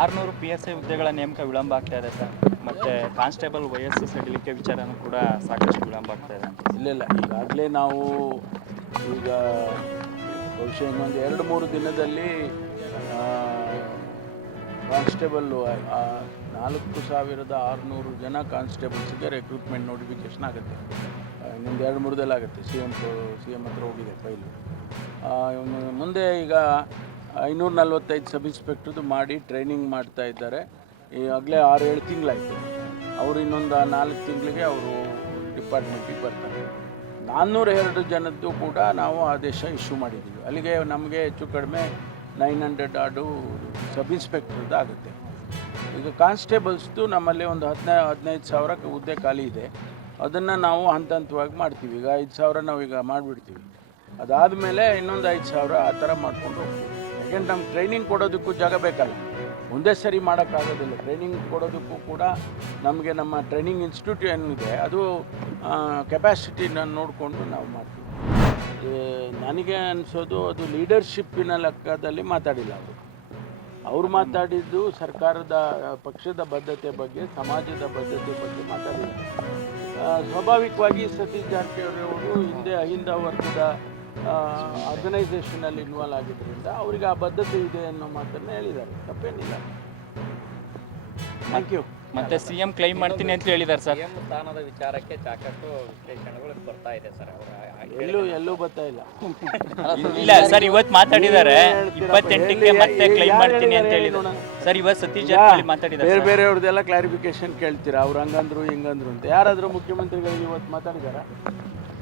600 PSI ಹುದ್ದೆಗಳ ನೇಮಕ ವಿಳಂಬ ಆಗ್ತಾ ಇದೆ ಸರ್. ಮತ್ತು ಕಾನ್ಸ್ಟೇಬಲ್ ವಯಸ್ಸು ಸಡಿಲಿಕೆ ವಿಚಾರನೂ ಕೂಡ ಸಾಕಷ್ಟು ವಿಳಂಬ ಆಗ್ತಾ ಇದೆ. ಇಲ್ಲ ಈಗಾಗಲೇ ನಾವು ಈಗ ಬಹುಶಃ ಇನ್ನೊಂದು 2-3 ದಿನದಲ್ಲಿ ಕಾನ್ಸ್ಟೇಬಲ್ಲು 4,600 ಜನ ಕಾನ್ಸ್ಟೇಬಲ್ಸ್ಗೆ ರಿಕ್ರೂಟ್ಮೆಂಟ್ ನೋಟಿಫಿಕೇಷನ್ ಆಗುತ್ತೆ. ಇನ್ನೊಂದು 2-3 ದಿನ ಆಗುತ್ತೆ. ಸಿ ಎಮ್ ಹತ್ರ ಹೋಗಿದೆ ಫೈಲು. ಮುಂದೆ ಈಗ 545 ಸಬ್ ಇನ್ಸ್ಪೆಕ್ಟರ್ದು ಮಾಡಿ ಟ್ರೈನಿಂಗ್ ಮಾಡ್ತಾ ಇದ್ದಾರೆ. ಈಗಾಗಲೇ 6-7 ತಿಂಗಳಾಯಿತು. ಅವರು ಇನ್ನೊಂದು 4 ತಿಂಗಳಿಗೆ ಅವರು ಡಿಪಾರ್ಟ್ಮೆಂಟಿಗೆ ಬರ್ತಾರೆ. 402 ಜನದ್ದು ಕೂಡ ನಾವು ಆದೇಶ ಇಶ್ಯೂ ಮಾಡಿದ್ದೀವಿ. ಅಲ್ಲಿಗೆ ನಮಗೆ ಹೆಚ್ಚು ಕಡಿಮೆ 900 ಆಡು ಸಬ್ ಇನ್ಸ್ಪೆಕ್ಟರ್ದು ಆಗುತ್ತೆ. ಈಗ ಕಾನ್ಸ್ಟೇಬಲ್ಸ್ದು ನಮ್ಮಲ್ಲಿ ಒಂದು 15,000 ಹುದ್ದೆ ಖಾಲಿ ಇದೆ. ಅದನ್ನು ನಾವು ಹಂತ ಹಂತವಾಗಿ ಮಾಡ್ತೀವಿ. ಈಗ 5,000 ನಾವೀಗ ಮಾಡಿಬಿಡ್ತೀವಿ. ಅದಾದಮೇಲೆ ಇನ್ನೊಂದು 5,000 ಆ ಥರ ಮಾಡ್ಕೊಂಡು ಹೋಗ್ತೀವಿ. ಯಾಕೆಂದ್ರೆ ನಮ್ಗೆ ಟ್ರೈನಿಂಗ್ ಕೊಡೋದಕ್ಕೂ ಜಾಗ ಬೇಕಲ್ಲ. ಒಂದೇ ಸರಿ ಮಾಡೋಕ್ಕಾಗೋದಿಲ್ಲ. ಟ್ರೈನಿಂಗ್ ಕೊಡೋದಕ್ಕೂ ಕೂಡ ನಮಗೆ ನಮ್ಮ ಟ್ರೈನಿಂಗ್ ಇನ್ಸ್ಟಿಟ್ಯೂಟ್ ಏನಿದೆ ಅದು ಕೆಪಾಸಿಟಿನ ನೋಡಿಕೊಂಡು ನಾವು ಮಾಡ್ತೀವಿ. ನನಗೆ ಅನಿಸೋದು ಅದು ಲೀಡರ್ಶಿಪ್ಪಿನ ಲೆಕ್ಕದಲ್ಲಿ ಮಾತಾಡಿಲ್ಲ ಅವರು ಮಾತಾಡಿದ್ದು ಸರ್ಕಾರದ ಪಕ್ಷದ ಬದ್ಧತೆ ಬಗ್ಗೆ, ಸಮಾಜದ ಬದ್ಧತೆ ಬಗ್ಗೆ ಮಾತಾಡಿದ್ದಾರೆ. ಸ್ವಾಭಾವಿಕವಾಗಿ ಸತೀಶ್ ಜಾರಕಿಹೊಳಿ ಅವರು ಹಿಂದೆ ಅಹಿಂದ ವರ್ಗದ ಆರ್ಗನೈಸೇಷನಲ್ಲಿ ಇನ್ವಾಲ್ವ್ ಆಗಿದ್ದರಿಂದ ಅವರಿಗೆ ಆ ಬದ್ಧತೆ ಇದೆ ಅನ್ನೋ ಮಾತನ್ನು ಹೇಳಿದ್ದಾರೆ. ತಪ್ಪೇನಿಲ್ಲ. Thank you. ಮತ್ತೆ CM ಕ್ಲೈಮ್ ಮಾಡ್ತೀನಿ ಅಂತ ಹೇಳಿದ್ದಾರೆ ಸರ್. CM ಸ್ಥಾನದ ವಿಚಾರಕ್ಕೆ ಸಾಕಷ್ಟು ವಿಶ್ಲೇಷಣೆಗಳು ಬರ್ತಾ ಇದೆ ಸರ್. ಎಲ್ಲೂ ಬರ್ತಾ ಇಲ್ಲ. ಇಲ್ಲ ಸರ್, ಇವತ್ತು ಮಾತಾಡಿದ್ದಾರೆ 28ಕ್ಕೆ ಮತ್ತೆ ಕ್ಲೈಮ್ ಮಾಡ್ತೀನಿ ಅಂತ ಹೇಳಿದ್ರು ಸರ್. ಇವತ್ತು ಸತೀಶ್ ಜಾರಕಿಹೊಳಿ ಮಾತಾಡಿದ್ದಾರೆ. ಬೇರೆಯವ್ರದ್ದೆಲ್ಲ ಕ್ಲಾರಿಫಿಕೇಶನ್ ಕೇಳ್ತೀರಾ, ಅವ್ರು ಹಂಗಂದ್ರು ಹಿಂಗಂದ್ರು ಅಂತ. ಯಾರಾದರೂ ಮುಖ್ಯಮಂತ್ರಿಗಳಿಗೆ ಇವತ್ತು ಮಾತಾಡಿದಾರ?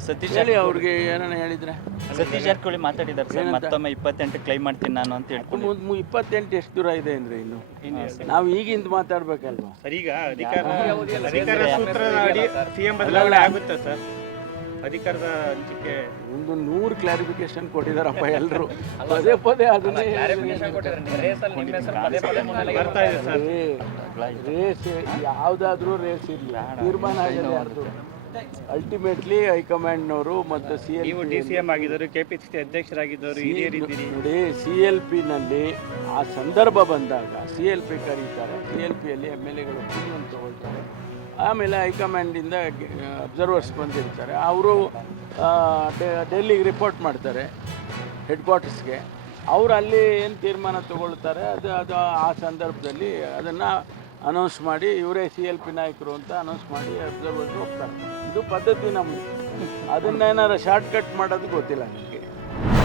ಸತೀಶ್ ಹೇಳಿ ಅವ್ರಿಗೆ ಏನನ್ನ ಹೇಳಿದ್ರೆ. ಸತೀಶ್ ಜಾರಕಿಹೊಳಿ ಮಾತಾಡಿದ್ದಾರೆ ಸರ್, ಮತ್ತೊಮ್ಮೆ 28 ಕ್ಲೈಮ್ ಮಾಡ್ತೀನಿ ನಾನು ಅಂತ ಹೇಳ್ಕೊಂಡು. 28 ಎಷ್ಟು ದೂರ ಇದೆ ಅಂದ್ರೆ ಇನ್ನು ನಾವು ಈಗಿಂದ ಮಾತಾಡ್ಬೇಕಲ್ವಾ? ಈಗ ಅಧಿಕಾರ ಸೂತ್ರದ ಅಡಿ CM ಬದಲಾವಣೆ ಆಗುತ್ತೆ ಸರ್. ಅಧಿಕಾರದ ಹಂಚಿಕೆ ಒಂದು 100 ಕ್ಲಾರಿಫಿಕೇಶನ್ ಕೊಟ್ಟಿದಾರಪ್ಪ ಎಲ್ಲರೂ. ಪದೇ ಅದನ್ನೇ ಬರ್ತಾ ಇದೆ ಸರ್. ರೇಸ್ ಯಾವುದಾದ್ರೂ ರೇಸ್ ಇರಲಿ, ತೀರ್ಮಾನ ಆಗಿದೆ ಯಾರ್ದು. ಅಲ್ಟಿಮೇಟ್ಲಿ ಹೈಕಮಾಂಡ್ನವರು ಮತ್ತು ನೀವು DCM ಆಗಿದ್ದರು, KPCC ಅಧ್ಯಕ್ಷರಾಗಿದ್ದರು, ಹಿರಿಯರಿದ್ದೀರಿ ನೋಡಿ. CLPನಲ್ಲಿ ಆ ಸಂದರ್ಭ ಬಂದಾಗ CLP ಕರೀತಾರೆ. CLPಯಲ್ಲಿ MLAಗಳು ಒಪಿನಿಯನ್ ತಗೊಳ್ತಾರೆ. ಆಮೇಲೆ ಹೈಕಮಾಂಡಿಂದ ಅಬ್ಸರ್ವರ್ಸ್ ಬಂದಿರ್ತಾರೆ. ಅವರು ಡೆಲ್ಲಿಗೆ ರಿಪೋರ್ಟ್ ಮಾಡ್ತಾರೆ ಹೆಡ್ ಕ್ವಾರ್ಟರ್ಸ್ಗೆ. ಅವರು ಅಲ್ಲಿ ಏನು ತೀರ್ಮಾನ ತಗೊಳ್ತಾರೆ ಅದು ಆ ಸಂದರ್ಭದಲ್ಲಿ ಅದನ್ನು ಅನೌನ್ಸ್ ಮಾಡಿ ಇವರೇ CLP ನಾಯಕರು ಅಂತ ಅನೌನ್ಸ್ ಮಾಡಿ ಅಬ್ಸರ್ವರ್ಸ್ ಹೋಗ್ತಾರೆ. ಇದು ಪದ್ಧತಿ ನಮ್ಮದು. ಅದನ್ನೇನಾರು ಶಾರ್ಟ್ ಕಟ್ ಮಾಡೋದು ಗೊತ್ತಿಲ್ಲ ನನಗೆ.